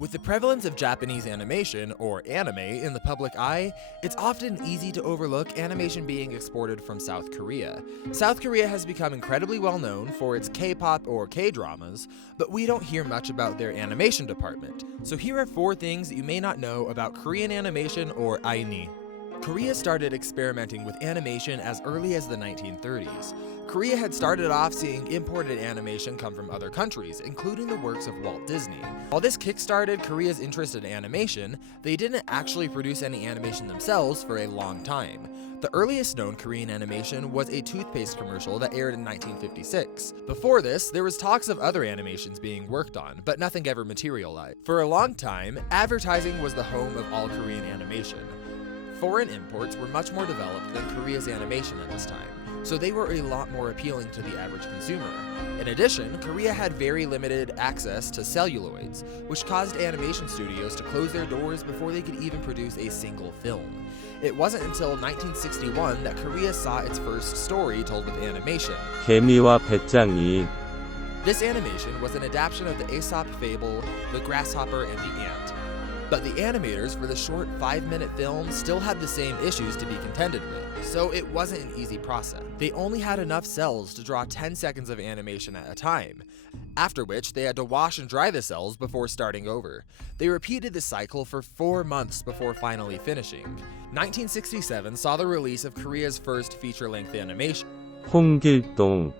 With the prevalence of Japanese animation, or anime, in the public eye, it's often easy to overlook animation being exported from South Korea. South Korea has become incredibly well known for its K-pop or K-dramas, but we don't hear much about their animation department. So here are 4 things that you may not know about Korean animation, or Aeni. Korea started experimenting with animation as early as the 1930s. Korea had started off seeing imported animation come from other countries, including the works of Walt Disney. While this kickstarted Korea's interest in animation, they didn't actually produce any animation themselves for a long time. The earliest known Korean animation was a toothpaste commercial that aired in 1956. Before this, there was talks of other animations being worked on, but nothing ever materialized. For a long time, advertising was the home of all Korean animation. Foreign imports were much more developed than Korea's animation at this time, so they were a lot more appealing to the average consumer. In addition, Korea had very limited access to celluloids, which caused animation studios to close their doors before they could even produce a single film. It wasn't until 1961 that Korea saw its first story told with animation. 개미와 배짱이. This animation was an adaptation of the Aesop fable, The Grasshopper and the Ant. But the animators for the short 5-minute film still had the same issues to be contended with, so it wasn't an easy process. They only had enough cells to draw 10 seconds of animation at a time, after which they had to wash and dry the cells before starting over. They repeated the cycle for 4 months before finally finishing. 1967 saw the release of Korea's first feature-length animation. 홍길동.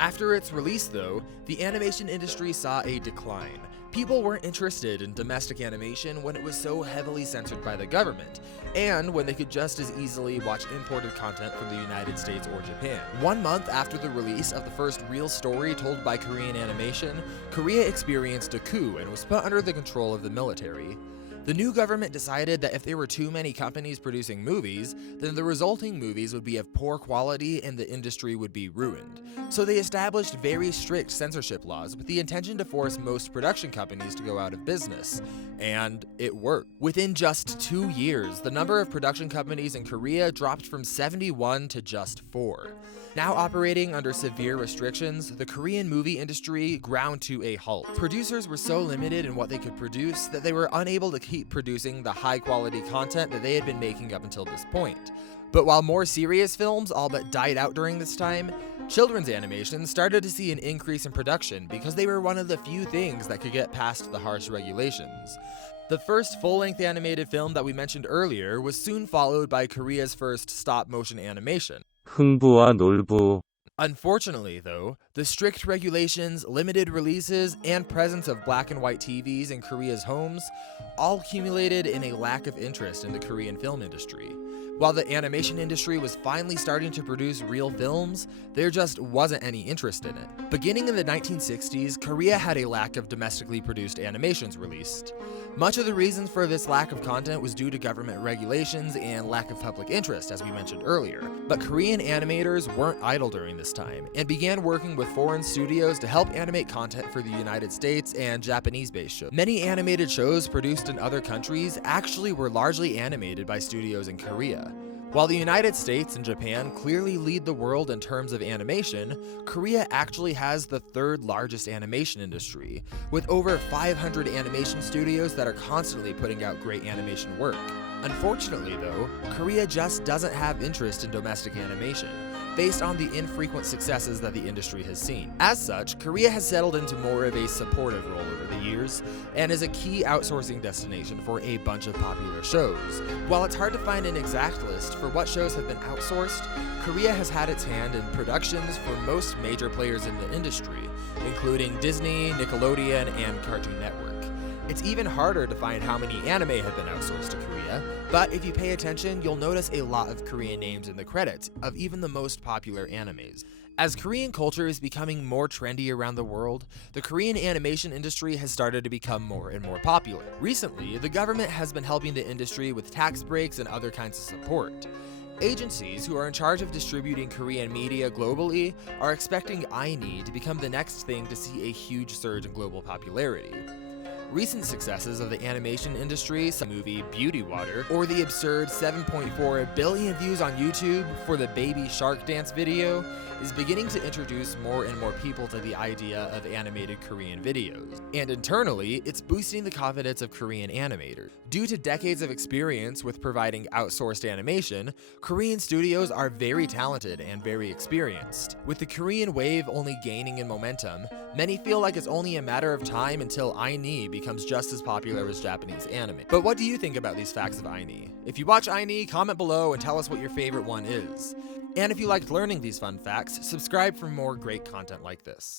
After its release, though, the animation industry saw a decline. People weren't interested in domestic animation when it was so heavily censored by the government, and when they could just as easily watch imported content from the United States or Japan. 1 month after the release of the first real story told by Korean animation, Korea experienced a coup and was put under the control of the military. The new government decided that if there were too many companies producing movies, then the resulting movies would be of poor quality and the industry would be ruined. So they established very strict censorship laws with the intention to force most production companies to go out of business. And it worked. Within just 2 years, the number of production companies in Korea dropped from 71 to just 4. Now operating under severe restrictions, the Korean movie industry ground to a halt. Producers were so limited in what they could produce that they were unable to keep producing the high-quality content that they had been making up until this point. But while more serious films all but died out during this time, children's animation started to see an increase in production because they were one of the few things that could get past the harsh regulations. The first full-length animated film that we mentioned earlier was soon followed by Korea's first stop-motion animation. 흥부와 놀부. Unfortunately, though, the strict regulations, limited releases, and presence of black and white TVs in Korea's homes all accumulated in a lack of interest in the Korean film industry. While the animation industry was finally starting to produce real films, there just wasn't any interest in it. Beginning in the 1960s, Korea had a lack of domestically produced animations released. Much of the reasons for this lack of content was due to government regulations and lack of public interest, as we mentioned earlier. But Korean animators weren't idle during this time, and began working with foreign studios to help animate content for the United States and Japanese-based shows. Many animated shows produced in other countries actually were largely animated by studios in Korea. While the United States and Japan clearly lead the world in terms of animation, Korea actually has the 3rd largest animation industry, with over 500 animation studios that are constantly putting out great animation work. Unfortunately, though, Korea just doesn't have interest in domestic animation, based on the infrequent successes that the industry has seen. As such, Korea has settled into more of a supportive role over the years, and is a key outsourcing destination for a bunch of popular shows. While it's hard to find an exact list for what shows have been outsourced, Korea has had its hand in productions for most major players in the industry, including Disney, Nickelodeon, and Cartoon Network. It's even harder to find how many anime have been outsourced to Korea, but if you pay attention, you'll notice a lot of Korean names in the credits of even the most popular animes. As Korean culture is becoming more trendy around the world, the Korean animation industry has started to become more and more popular. Recently, the government has been helping the industry with tax breaks and other kinds of support. Agencies who are in charge of distributing Korean media globally are expecting Aeni to become the next thing to see a huge surge in global popularity. Recent successes of the animation industry, such as the movie Beauty Water, or the absurd 7.4 billion views on YouTube for the Baby Shark Dance video, is beginning to introduce more and more people to the idea of animated Korean videos. And internally, it's boosting the confidence of Korean animators. Due to decades of experience with providing outsourced animation, Korean studios are very talented and very experienced. With the Korean wave only gaining in momentum, many feel like it's only a matter of time until Aeni becomes just as popular as Japanese anime. But what do you think about these facts of Aeni? If you watch Aeni, comment below and tell us what your favorite one is. And if you liked learning these fun facts, subscribe for more great content like this.